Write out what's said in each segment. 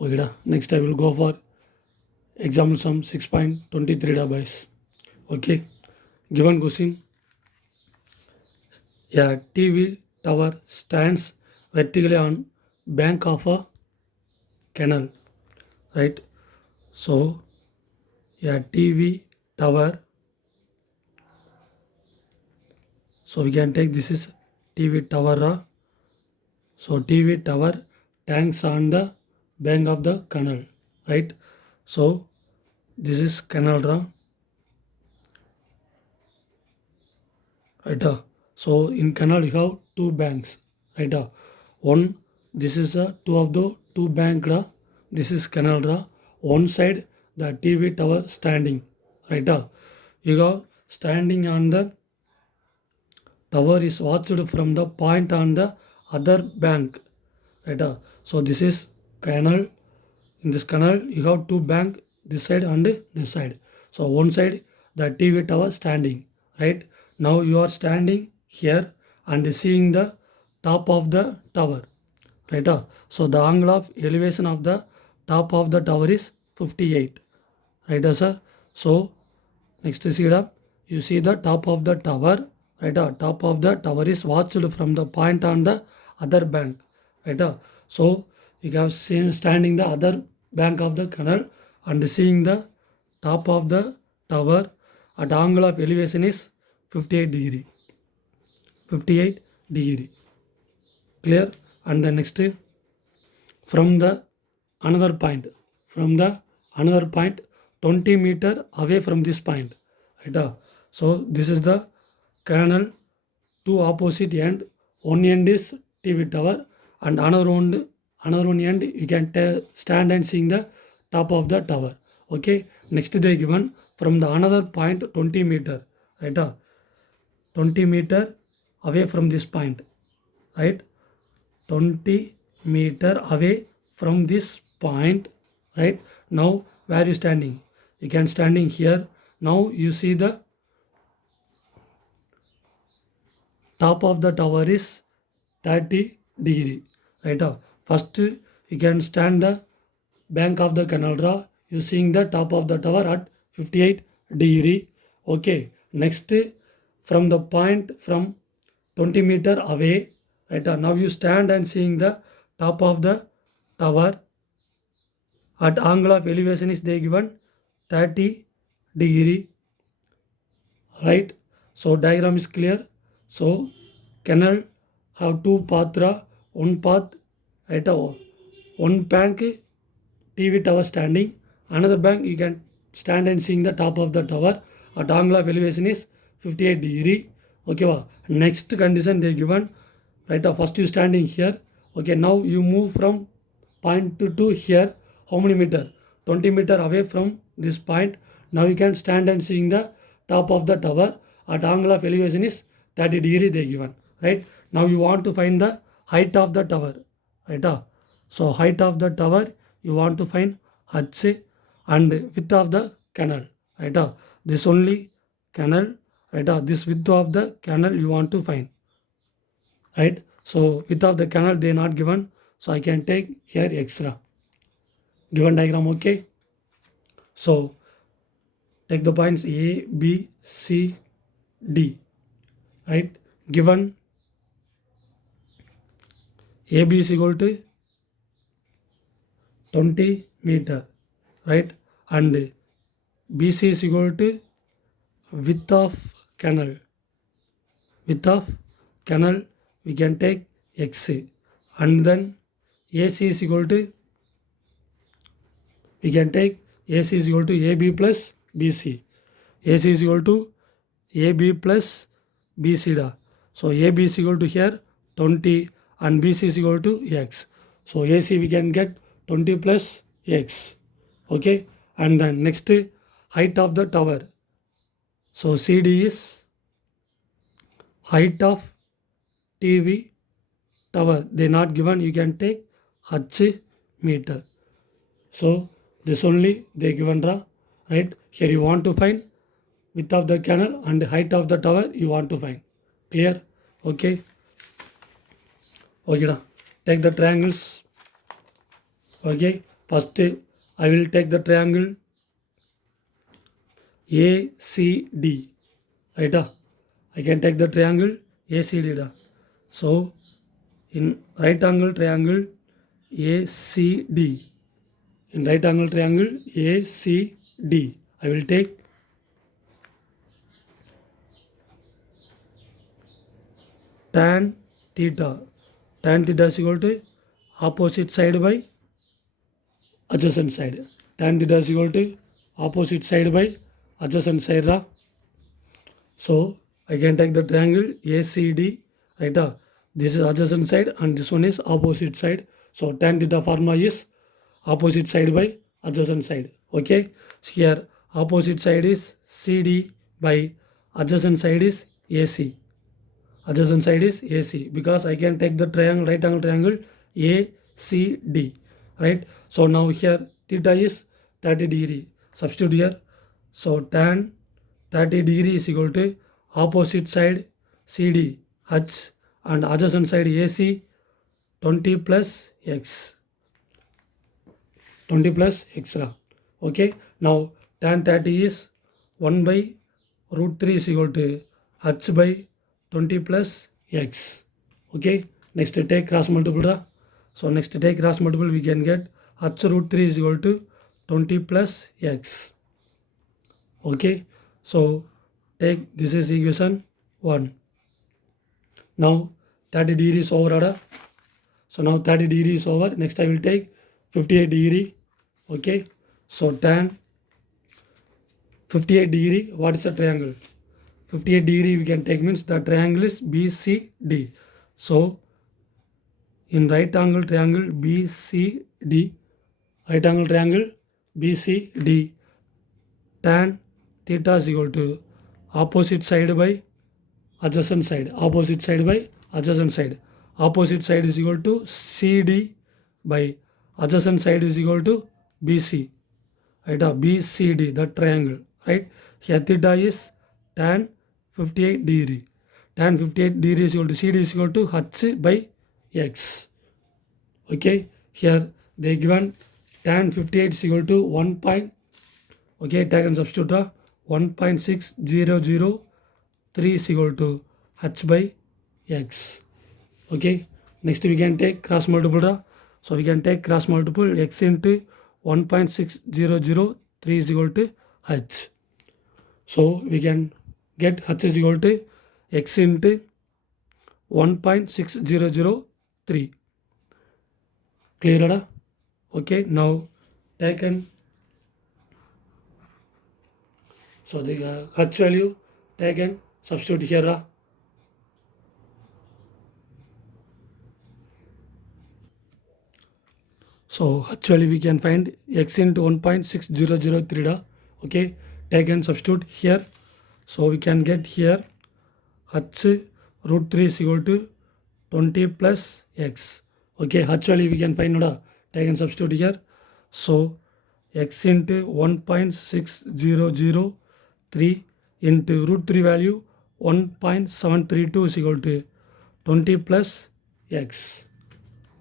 Okay, next I will go for example sum 6.23 boys. Okay, given question, a TV tower stands vertically on bank of a canal, right? So a TV tower, so we can take this is TV tower. So TV tower tanks on the bank of the canal, right? So this is canal, right? So in canal you have two banks, right? One, this is two of the two bank, this is canal. One side the TV tower standing, right? You got standing on the tower is watched from the point on the other bank, right? So this is canal. In this canal you have two bank, this side and this side. So one side the TV tower standing, right? Now you are standing here and seeing the top of the tower, right? So the angle of elevation of the top of the tower is 58, right, sir? So next see up, you see the top of the tower, right? Top of the tower is watched from the point on the other bank, right? So you have seen standing the other bank of the canal and seeing the top of the tower at angle of elevation is 58 degree. 58 degree. Clear? And the next from the another point, from the another point 20 meter away from this point, right? So this is the canal, two opposite end. One end is TV tower and another one end you can stand and seeing the top of the tower. Okay, next they given from the another point 20 meter, right? 20 meter away from this point, right? 20 meter away from this point, right? Now where you standing, you can standing here. Now you see the top of the tower is 30 degree, right? First you can stand the bank of the canal, you seeing the top of the tower at 58 degree. Okay, next from the point from 20 meter away, right? Now you stand and seeing the top of the tower at angle of elevation is they given 30 degree, right? So diagram is clear. So canal have two path, one path, right? One bank TV tower standing, another bank you can stand and seeing the top of the tower at angle of elevation is 58 degree. Okay, next condition they given, right? First you standing here. Okay, now you move from point to here. How many meter? 20 meter away from this point. Now you can stand and seeing the top of the tower at angle of elevation is 30 degree they given, right? Now you want to find the height of the tower, right? So height of the tower you want to find h and width of the canal, right? This only canal, right? This width of the canal you want to find, right? So width of the canal they not given, so I can take here extra given diagram. Okay, so take the points A, B, C, D, right? Given AB is equal to 20 meter, right? And BC is equal to width of canal. Width of canal we can take X, and then AC is equal to, we can take AC is equal to AB plus BC. AC is equal to AB plus BC. So AB is equal to here 20 and BC is equal to X. So AC we can get 20 plus X. Okay, and then next height of the tower. So CD is height of TV tower. They not given, you can take H meter. So this only they given, right? Here you want to find width of the canal and the height of the tower you want to find. Clear? Okay. Okay, take the triangles. Okay, First, I will take the triangle ACD. Right? I can take the triangle ACD. So, in right angle triangle ACD, in right angle triangle ACD, I will take tan theta. Tan theta is equal to opposite side by adjacent side. Tan theta is equal to opposite side by adjacent side. So I can take the triangle ACD, right? This is adjacent side and this one is opposite side. So tan theta formula is opposite side by adjacent side. Okay. So here opposite side is CD by adjacent side is AC. Adjacent side is AC because I can take the triangle, right angle triangle ACD, right? So now here theta is 30 degree. Substitute here. So tan 30 degree is equal to opposite side CD H and adjacent side AC 20 plus X. 20 plus extra. Okay. Now tan 30 is 1 by root 3 is equal to H by 20 plus X. Okay. Next take cross multiple. So next take cross multiple we can get H root 3 is equal to 20 plus X. Okay. So take this is equation 1. Now 30 degree is over. So now 30 degree is over. Next I will take 58 degree. Okay. So tan 58 degree, what is a triangle? 58 degree we can take means the triangle is BCD. So in right angle triangle BCD, right angle triangle BCD, tan theta is equal to opposite side by adjacent side. Opposite side by adjacent side. Opposite side is equal to CD by adjacent side is equal to BC. Right? BCD, the triangle. Right? Here theta is tan 58 degree. Tan 58 degree is equal to CD is equal to H by X. Okay. Here they given tan 58 is equal to 1 point. Okay. Take and substitute 1.6003 is equal to H by X. Okay. Next we can take cross multiple. So we can take cross multiple X into 1.6003 is equal to H. So we can get H is equal to X into 1.6003. Clear? Okay. Now taken. So the H value taken, substitute here. So H value we can find X into 1.6003. Okay. Take and substitute here. So we can get here H root 3 is equal to 20 plus X. Okay. H value we can find. Take and substitute here. So X into 1.6003 into root 3 value 1.732 is equal to 20 plus X.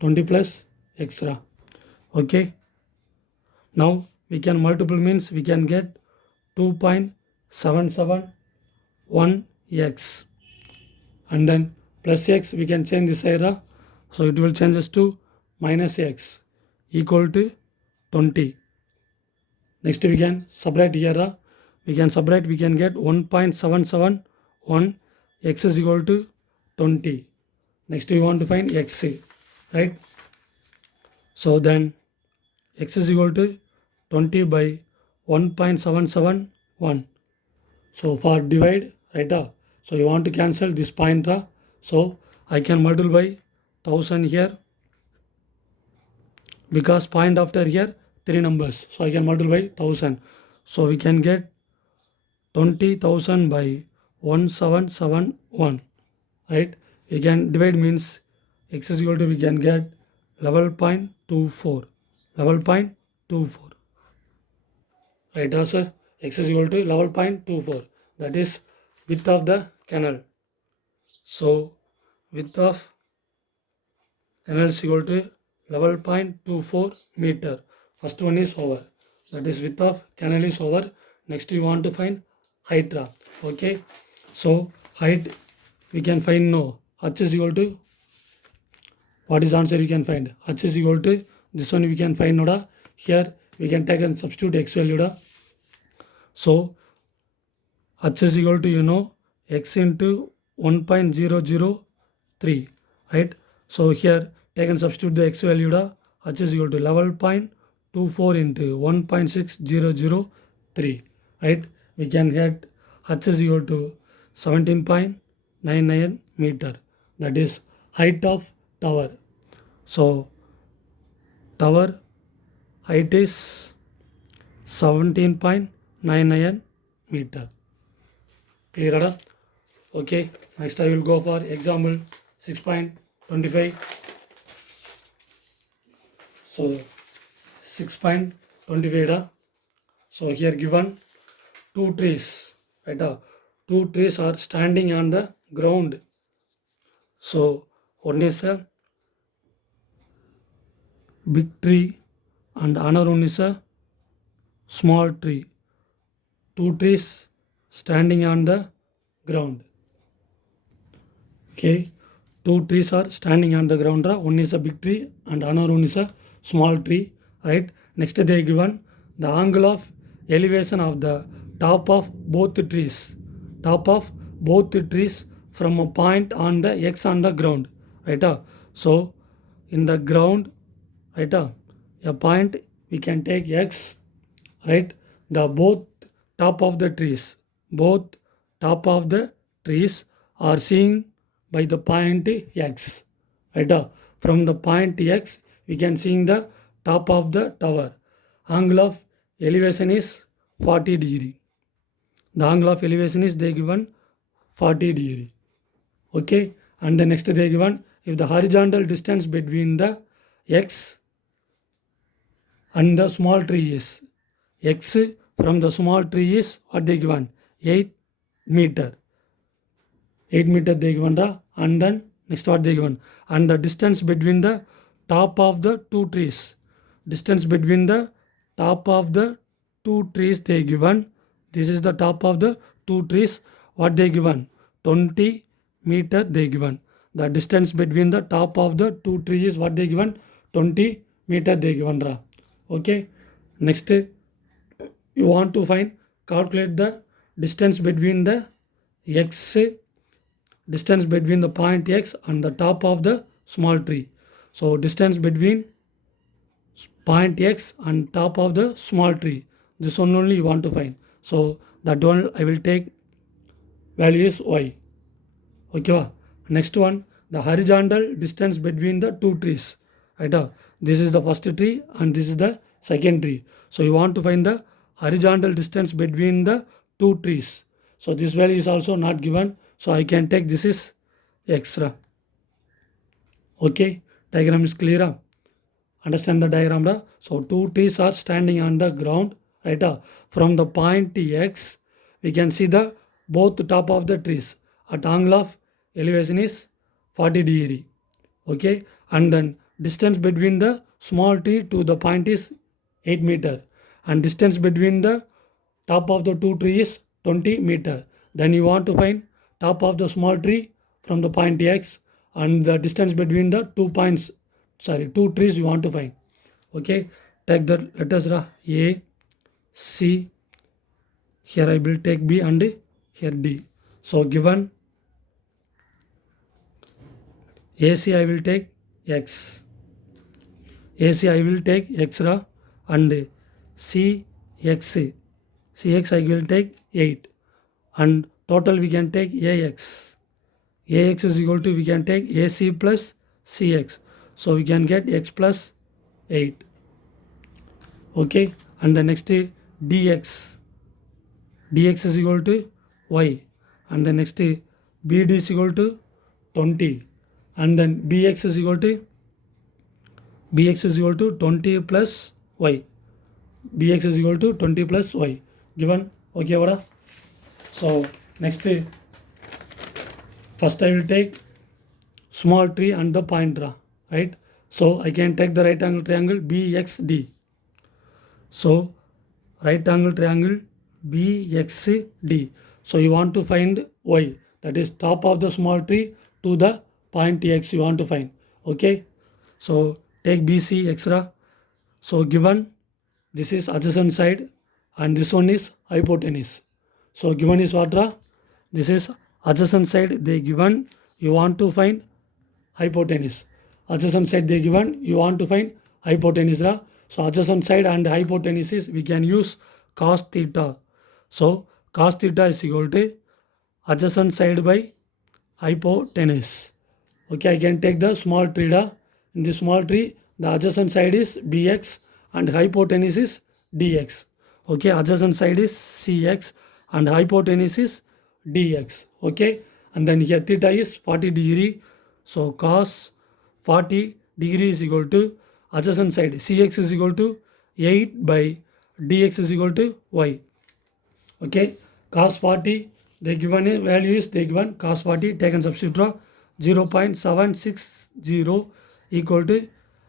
20 plus X. Okay. Now we can multiple means we can get 2.771x and then plus x we can change this area. So it will change us to minus x equal to 20. Next we can subtract here. We can subtract, we can get 1.771 x is equal to 20. Next we want to find x, right? So then x is equal to 20 by 1.771. So for divide, right? So you want to cancel this point. So I can multiply by 1000 here because point after here 3 numbers. So I can multiply by 1000. So we can get 20,000 by 1771. Right? We can divide means x is equal to we can get 11.24. 11.24. Right, sir? X is equal to 11.24. That is width of the canal. So width of canal is equal to 11.24 meter. First one is over. That is width of canal is over. Next you want to find height. Okay. So height we can find no. H is equal to, what is answer you can find? H is equal to, this one we can find noda. Here we can take and substitute x value da. So H is equal to x into 1.003, right? So here take and substitute the x value da. H is equal to 11.24 into 1.6003, right? We can get H is equal to 17.99 meter. That is height of tower. So tower height is 17.99 meter. Clear? Okay. Next I will go for example 6.25. So 6.25. So here given two trees, right? Two trees are standing on the ground. So one is a big tree and another one is a small tree. Two trees standing on the ground. Okay, two trees are standing on the ground. One is a big tree and another one is a small tree, right? Next they given the angle of elevation of the top of both trees. Top of both trees from a point on the x on the ground, right? So in the ground, right, a point we can take x, right? The both top of the trees, both top of the trees are seen by the point x, right? From the point x we can see the top of the tower. Angle of elevation is 40 degree. The angle of elevation is they given 40 degree. Okay, and the next they given if the horizontal distance between the x and the small tree is x from the small tree is what they given 8 meter. 8 meter they given and then next what they given, and the distance between the top of the two trees, distance between the top of the two trees they given, this is the top of the two trees, what they given 20 meter they given. The distance between the top of the two trees what they given 20 meter they given ra. Okay, next you want to find, calculate the distance between the x, distance between the point x and the top of the small tree. So distance between point x and top of the small tree, this one only you want to find. So that one I will take value is y. Okay, next one, the horizontal distance between the two trees, right? This is the first tree and this is the second tree. So you want to find the horizontal distance between the two trees. So this value is also not given. So I can take this is extra. Okay, diagram is clear. Understand the diagram. So two trees are standing on the ground, right? From the point x, we can see the both top of the trees at angle of elevation is 40 degree. Okay, and then distance between the small tree to the point is 8 meter, and distance between the top of the two trees is 20 meter. Then you want to find top of the small tree from the point x and the distance between the two trees you want to find. Okay, take the letters A, C, here I will take B and here D. So given AC I will take x, AC I will take x and CX, CX I will take 8, and total we can take AX. AX is equal to we can take AC plus CX. So we can get x plus 8. Okay, and the next DX. DX is equal to y, and the next BD is equal to 20, and then BX is equal to 20 plus y. BX is equal to 20 plus y given. Okay, vada. So next first I will take small tree and the point, right? So I can take the right angle triangle BXD. So right angle triangle BXD. So you want to find y, that is top of the small tree to the point x you want to find. Okay, so take BC extra. So given this is adjacent side and this one is hypotenuse. So given is what ra? This is adjacent side they given, you want to find hypotenuse. Adjacent side they given, you want to find hypotenuse ra. So adjacent side and hypotenuse is we can use cos theta. So cos theta is equal to adjacent side by hypotenuse. Okay, I can take the small tree da. In the small tree, the adjacent side is bx and hypotenuse is dx. Okay, adjacent side is cx and hypotenuse is dx. Okay, and then here theta is 40 degree. So cos 40 degree is equal to adjacent side cx is equal to 8 by dx is equal to y. Okay, cos 40 they given a value is they given cos 40 taken substitute draw 0.760 equal to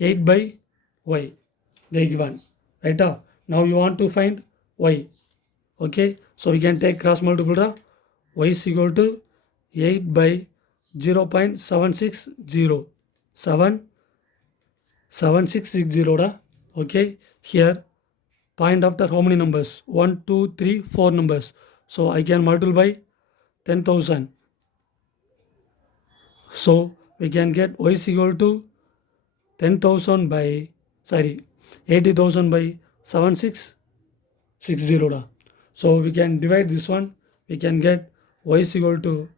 8 by y they given, right. Now you want to find y. Okay, so we can take cross multiple draw y is equal to 8 by 0.760 7.7660. Okay, here point after how many numbers? 1, 2, 3, 4 numbers. So I can multiply by 10,000. So we can get y is equal to 10,000 by 80,000 by 7660. So we can divide this one. We can get y is equal to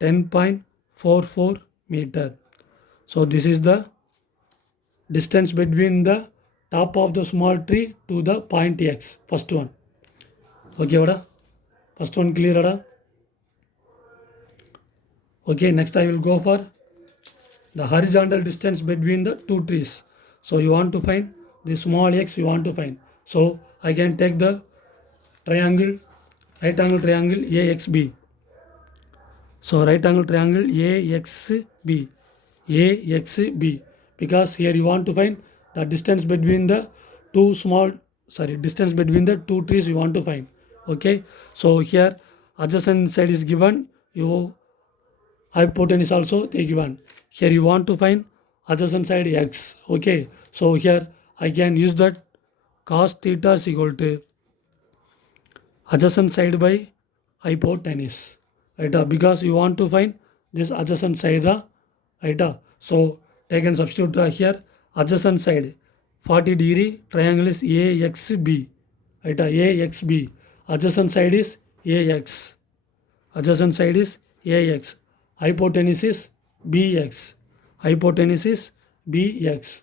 10.44 meter. So this is the distance between the top of the small tree to the point x. First one. Okay, vada? First one clear, vada? Okay, next I will go for the horizontal distance between the two trees. So you want to find the small x you want to find. So I can take the triangle, right angle triangle AXB. So right angle triangle AXB. AXB. Because here you want to find the distance between the distance between the two trees you want to find. Okay, so here adjacent side is given, you hypotenuse also they given. Here you want to find adjacent side x. Okay, so here I can use that cos theta is equal to adjacent side by hypotenuse, right. Because you want to find this adjacent side, right. So take and substitute here adjacent side 40 degree triangle is AXB, right. AXB, adjacent side is AX, adjacent side is AX, hypotenuse is BX, hypotenuse is BX.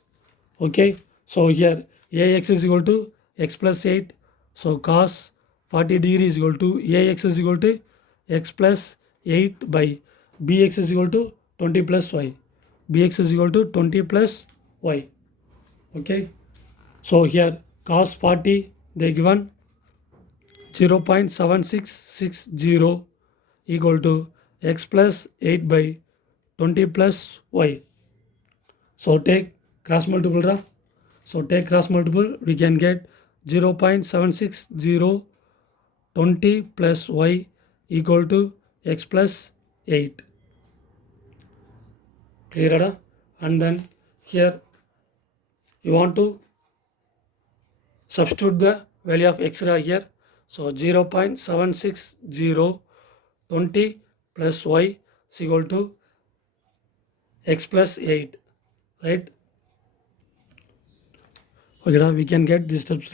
Okay, so here AX is equal to x plus 8. So cos 40 degree is equal to AX is equal to x plus 8 by BX is equal to 20 plus y. BX is equal to 20 plus y. Okay, so here cos 40 they given 0.7660 equal to x plus 8 by 20 plus y. So take cross multiple. So take cross multiple, we can get 0.760 20 plus y equal to x plus 8. Clear? And then here you want to substitute the value of x here. So 0.760 20 plus y is equal to x plus 8, right. Okay, we can get this steps.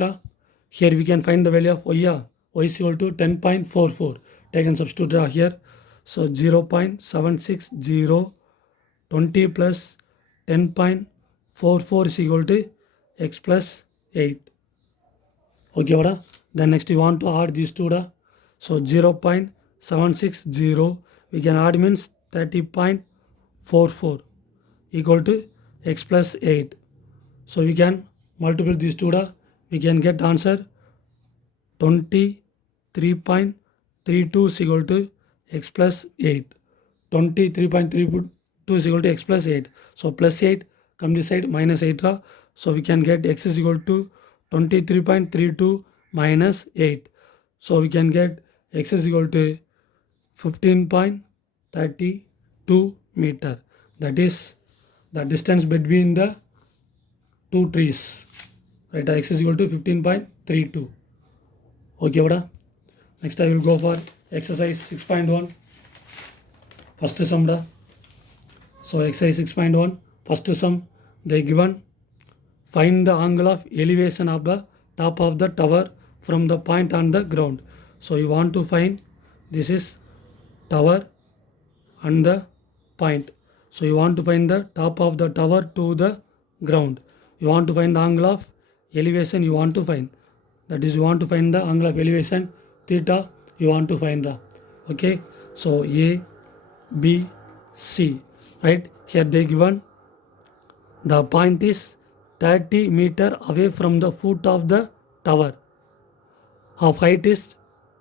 Here we can find the value of y. Y is equal to 10.44. Take and substitute here. So 0.760 20 plus 10.44 is equal to x plus 8. Okay, vada? Then next you want to add these two. So 0.760 we can add means 30.44 equal to x plus 8. So we can multiply these two. We can get answer 23.32 is equal to x plus 8. 23.32 is equal to x plus 8. So plus 8 come this side minus 8. So we can get x is equal to 23.32 minus 8. So we can get x is equal to 15.32 meter. That is the distance between the two trees. Right, x is equal to 15.32. Okay, vada. Next I will go for exercise 6.1. First sum da. So exercise 6.1, first sum, they given find the angle of elevation of the top of the tower from the point on the ground. So you want to find, this is tower and the point. So you want to find the top of the tower to the ground. You want to find the angle of elevation you want to find. That is, you want to find the angle of elevation theta you want to find the. Okay, so A, B, C. Right, here they given the point is 30 meter away from the foot of the tower. Half height is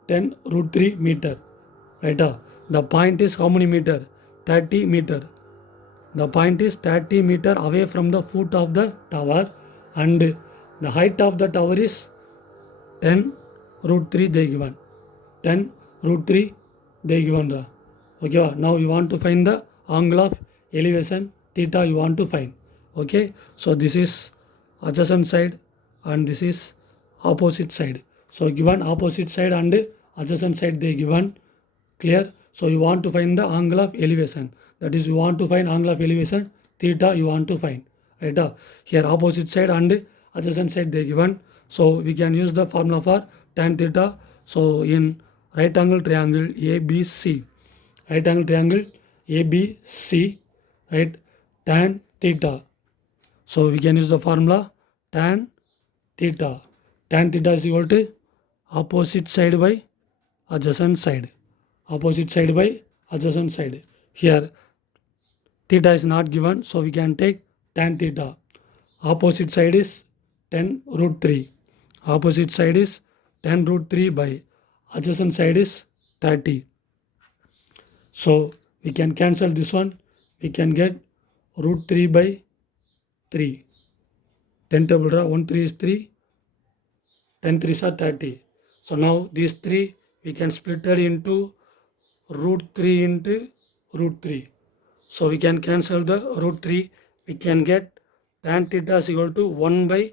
10 root 3 meter. Right, the point is how many meter? 30 meter. The point is 30 meter away from the foot of the tower, and the height of the tower is 10 root 3 they given. 10 root 3 they given. Okay, now you want to find the angle of elevation theta you want to find. Okay, so this is adjacent side and this is opposite side. So given opposite side and adjacent side they given. Clear? So you want to find the angle of elevation. That is, you want to find angle of elevation theta you want to find. Right? Here opposite side and adjacent side they given. So we can use the formula for tan theta. So in right angle triangle ABC, right angle triangle ABC, right, tan theta. So we can use the formula tan theta. Tan theta is equal to opposite side by adjacent side. Opposite side by adjacent side. Here theta is not given, so we can take tan theta. Opposite side is 10 root 3. Opposite side is 10 root 3 by adjacent side is 30. So we can cancel this one. We can get root 3 by 3. 10 table draw, 1 3 is 3. 10 3s are 30. So now these 3 we can split it into root 3 into root 3. So we can cancel the root 3. We can get tan theta is equal to 1 by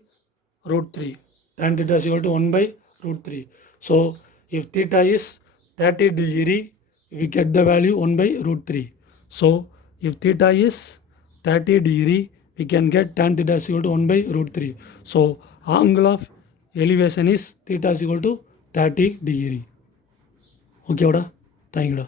root 3. Tan theta is equal to 1 by root 3. So if theta is 30 degree, we get the value 1 by root 3. So if theta is 30 degree, we can get tan theta is equal to 1 by root 3. So angle of elevation is theta is equal to 30 degree. Okay, thank you.